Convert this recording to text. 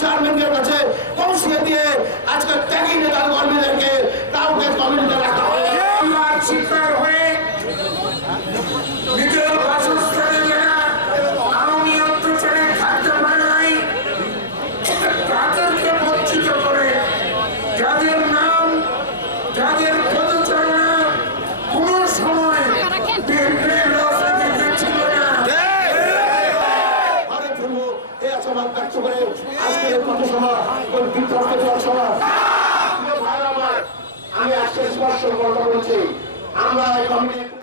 চেয়ারম্যানের কাছে পৌঁছে দিয়ে আজকে ত্যাগী নেতা কর্মীদেরকে কাউকে কমিটিতে রাখা হয় শিকার হয়ে নিজের বাসস্থানে যারা আওয়ামী অত্যাচারে থাকতে পারে নাই তাদেরকে বঞ্চিত করে যাদের নাম যাদের পদচারণা কোন সময় ছিল না ব্যক্ত করে আজকের পথসভা বিতর্ক সভা আমি আজকে স্পষ্ট কথা বলছি আমরা এই কমিটি